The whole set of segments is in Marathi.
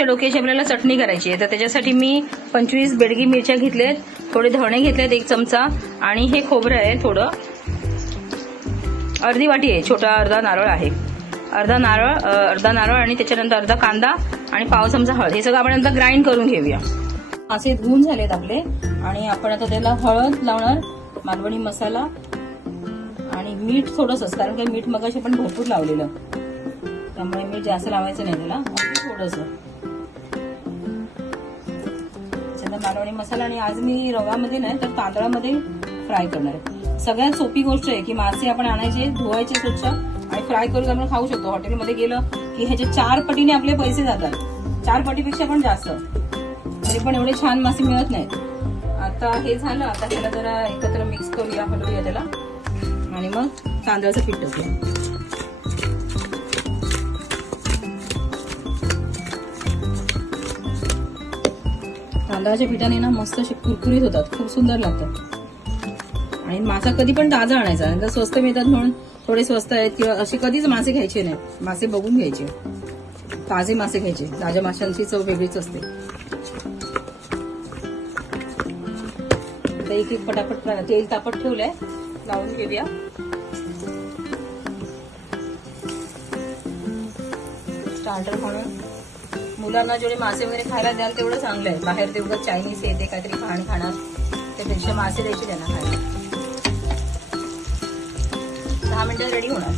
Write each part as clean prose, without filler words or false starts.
मिरच्या डोक्याची आपल्याला चटणी करायची आहे, तर त्याच्यासाठी मी 25 बेडगी मिरच्या घेतल्यात, थोडे धणे घेतलेत 1 चमचा, आणि हे खोबरं आहे थोडं, अर्धी वाटी आहे, छोटा अर्धा नारळ आहे, अर्धा नारळ आणि त्याच्यानंतर अर्धा कांदा आणि पाव चमचा हळद. हे सगळं आपण आता ग्राइंड करून घेऊया. असे धुवून झालेत आपले, आणि आपण आता त्याला हळद लावणार, मालवणी मसाला आणि मीठ थोडंसं, कारण की मीठ मगाशी आपण भरपूर लावलेलं, त्यामुळे मीठ जास्त लावायचं नाही त्याला, थोडंसं. मालवणी मसाला, आणि आज मी रव्यामध्ये नाही तर तांदळामध्ये फ्राय करणार आहे. सगळ्यात सोपी गोष्ट आहे की मासे आपण आणायचे, धुवायचे स्वच्छ आणि फ्राय करून आपण खाऊ शकतो. हॉटेलमध्ये गेलं की ह्याच्या 4 पटीने आपले पैसे जातात, 4 पटीपेक्षा पण जास्त, तरी पण एवढे छान मासे मिळत नाहीत. आता हे झालं, आता त्याला जरा एकत्र मिक्स करूया, हलवूया त्याला, आणि मग तांदळाचं पीठ टाकूया. तांदळाच्या पिठाने ना मस्त असे कुरकुरीत होतात, खूप सुंदर लागतात. आणि मासा कधी पण ताजा आणायचा, नंतर स्वस्त मिळतात म्हणून थोडे स्वस्त आहेत किंवा असे कधीच मासे घ्यायचे नाही. मासे बघून घ्यायचे, ताजे मासे घ्यायचे, ताज्या माशांची चव वेगळीच असते. आता एक पटापट तेल तापत ठेवलंय, लावून घेऊया. स्टार्टर म्हणून मुलांना जेवढे मासे वगैरे खायला द्याल तेवढं चांगलं आहे. बाहेर तेवढं चायनीज येते काहीतरी खाणार, त्यापेक्षा मासे द्यायचे त्यांना खायला. 10 मिनिटात रेडी होणार.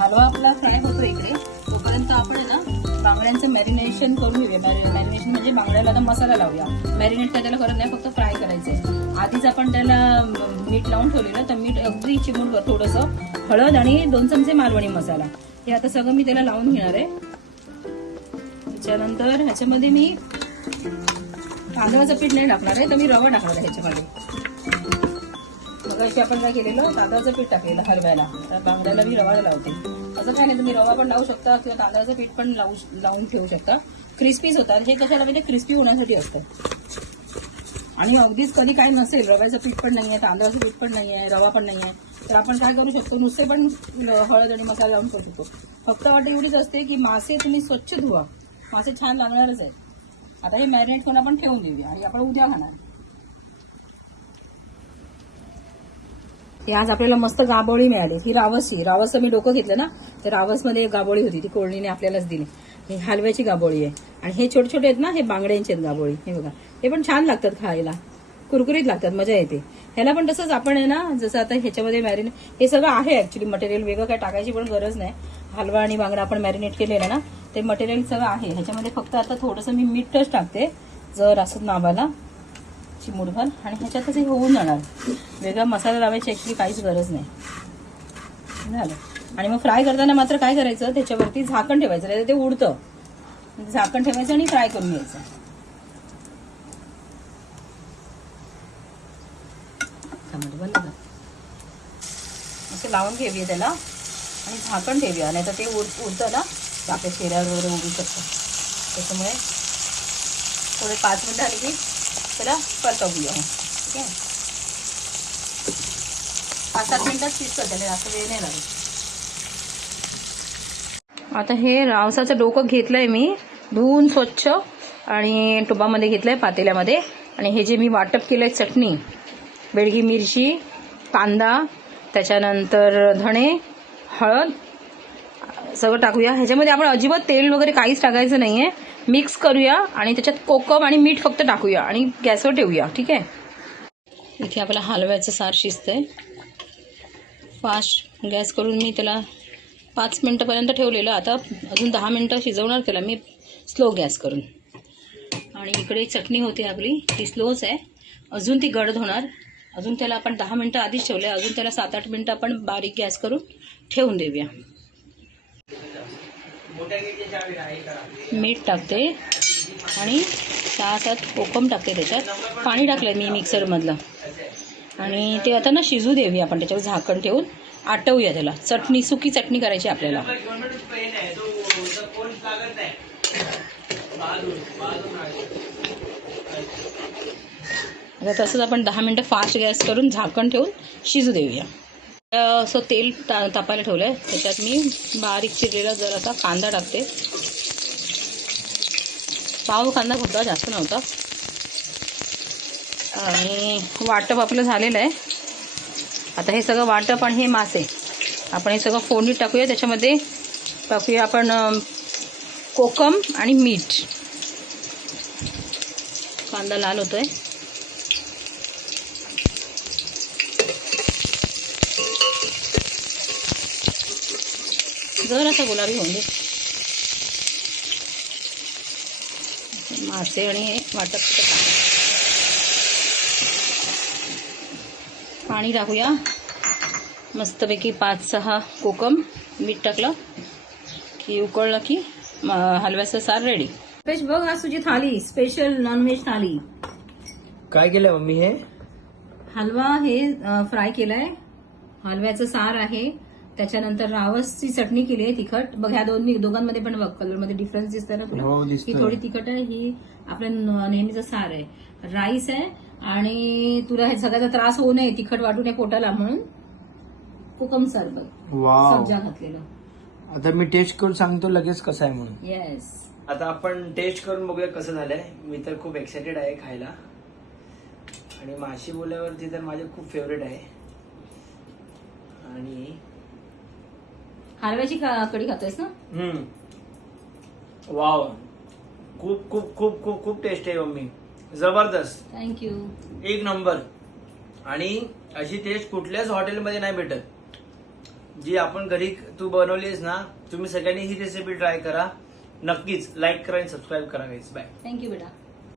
हलवा आपला फ्राय होतो इकडे, तोपर्यंत आपण ना बांगड्यांचं मॅरिनेशन करून घेऊया. मॅरिनेशन म्हणजे बांगड्याला आता मसाला लावूया. मॅरिनेट काय त्याला करत नाही, फक्त फ्राय करायचंय. आधीच आपण त्याला मीठ लावून ठेवलेलं, तर मीठ अगदी चिमूटभर, थोडंसं हळद आणि 2 चमचे मालवणी मसाला, हे आता सगळं मी त्याला लावून घेणार आहे. त्याच्यानंतर ह्याच्यामध्ये मी तांदळाचं पीठ नाही टाकणार आहे, तर मी रवा टाकणार आहे ह्याच्यामध्ये. मगाशी आपण काय केलेलं, तांदळाचं पीठ टाकलेलं हलव्याला, तर बांगड्याला मी रवा लावते. असं काय नाही, तुम्ही रवा पण लावू शकता किंवा तांदळाचं पीठ पण लावून ठेवू शकता. क्रिस्पीच होतात. हे कशाला म्हणजे क्रिस्पी होण्यासाठी असतं. आणि अगदीच कधी काय नसेल, रव्याचं पीठ पण नाहीये, तांदळाचं पीठ पण नाहीये, रवा पण नाहीये, तर आपण काय करू शकतो, नुसते पण हळद आणि मसाला लावून करू शकतो. फक्त वाट एवढीच असते की मासे तुम्ही स्वच्छ धुवा, मासे छान लागणारच आहेत. आता हे मॅरिनेट करून आपण ठेवून देऊया आणि आपण उद्या खाणार. ही आज आपल्याला मस्त गाबोळी मिळाली, ही रावस मी डोकं घेतलं ना, तर रावसमध्ये गाबोळी होती, ती कोळणीने आपल्यालाच दिली. ही हलव्याची गाबोळी आहे, आणि हे छोटे छोटे आहेत ना, हे बांगड्यांचे आहेत गाबोळी. हे बघा, हे पण छान लागतात खायला, कुरकुरीत लागतात, मजा येते. ह्याला पण तसंच आपण आहे ना, जसं आता ह्याच्यामध्ये मॅरिनेट, हे सगळं आहे ऍक्च्युली मटेरियल, वेगळं काय टाकायची पण गरज नाही. हलवा आणि बांगडा आपण मॅरिनेट केलेला ना, ते मटेरियल सगळं आहे ह्याच्यामध्ये. फक्त आता थोडंसं मी मीठच टाकते, जर असं नावाला चिमूटभर, आणि ह्याच्यातच हे होऊन जाणार. वेगळा मसाला लावायची ऍक्च्युली काहीच गरज नाही. झालं. आणि मग फ्राय करताना मात्र काय करायचं, त्याच्यावरती झाकण ठेवायचं, नाही ते उडतं. झाकण ठेवायचं आणि फ्राय करून घ्यायचं. असं लावून घेऊया त्याला आणि झाकण ठेवूया, नाही तर ते उडतं ना, आपल्या चेहऱ्यावर वगैरे उडू शकतं. त्याच्यामुळे थोडे 5 मिनिटं आली की त्याला परतवूया. ठीक आहे, 5-7 मिनिटात शिजतं, त्याला असं वेळ नाही लागत. आता हे रावसाचं डोकं घेतलंय मी धुवून स्वच्छ, आणि टोपामध्ये घेतलंय पातेल्यामध्ये. आणि हे जे मी वाटप केलंय चटणी, बेडगी मिरची, कांदा, त्याच्यानंतर धणे, हळद, सगळं टाकूया. ह्याच्यामध्ये आपण अजिबात तेल वगैरे काहीच टाकायचं नाहीये. मिक्स करूया आणि त्याच्यात कोकम आणि मीठ फक्त टाकूया आणि गॅसवर ठेवूया. ठीक आहे, इथे आपला हलव्याचं सार शिजतंय. फास्ट गॅस करून मी त्याला 5 मिनिटापर्यंत ठेवलेलं. आता अजून 10 मिनिटं शिजवणार त्याला मी स्लो गॅस करून. आणि इकडे चटणी होती आपली, ती स्लोच आहे, अजून ती गडद होणार. अजून त्याला आपण 10 मिनिटं आधीच ठेवले, अजून त्याला 7-8 मिनिटं आपण बारीक गॅस करून ठेवून देऊया. मीठ टाकते आणि 6-7 कोकम टाकते, त्याच्यात पाणी टाकलं मी मिक्सरमधलं, आणि ते आता ना शिजू देऊया आपण. त्याच्यावर झाकण ठेवून आटवूया त्याला. चटणी, सुकी चटणी करायची आपल्याला. आता तसंच आपण 10 मिनटं फास्ट गॅस करून झाकण ठेवून शिजू देऊया. असं तेल तापायला ठेवलं आहे. त्याच्यात मी बारीक चिरलेला जरासा कांदा टाकते. पाव कांदा होता, जास्त नव्हता. आणि वाटप आपलं झालेलं आहे. आता हे सगळं वाटप आणि हे मासे आपण हे सगळं फोडणीत टाकूया. त्याच्यामध्ये टाकूया आपण कोकम आणि मीठ. कांदा लाल होतोय. जरासा गुलाबी होऊन दे. मासे आणि हे वाटप पाणी टाकूया. मस्तपैकी 5-6 कोकम, मीठ टाकलं की उकळलं की हलव्याचं सार रेडी. पेश बघ, आज तुझी थाली स्पेशल नॉनव्हेज थाली. काय केलंय मम्मी? हे हलवा हे फ्राय केलाय. हलव्याचं सार आहे. त्याच्यानंतर रावसची चटणी केली आहे तिखट. बघ ह्या दोघांमध्ये पण बघ कलरमध्ये डिफरन्स दिसतोय ना तुला? हो, दिसतोय. ही थोडी तिखट आहे, ही आपल्या नेहमीचं सार आहे. राईस आहे आणि तुला हे सगळ्याचा त्रास होऊ नये, तिखट वाटू नये पोटाला म्हणून कोकम सरबत वाव. सब्जा घातलेलं. आता मी टेस्ट करून सांगतो लगेच कसं आहे म्हणून. येस. आता आपण टेस्ट करून बघूया कसं झालंय. मी तर खूप एक्सायटेड आहे खायला. आणि माशी बोलल्यावरती तर माझे खूप फेवरेट आहे. आणि हलव्याची कढी खातोयस ना? वाव, खूप खूप खूप खूप खूप टेस्ट आहे मम्मी. जबरदस्त, थँक्यू. एक नंबर. आणि अशी टेस्ट कुठल्याच हॉटेलमध्ये नाही भेटत, जी आपण घरी तू बनवलीस ना. तुम्ही सगळ्यांनी ही रेसिपी ट्राय करा. नक्कीच लाईक करा आणि सबस्क्राईब करा गाईस. बाय. थँक्यू बेटा.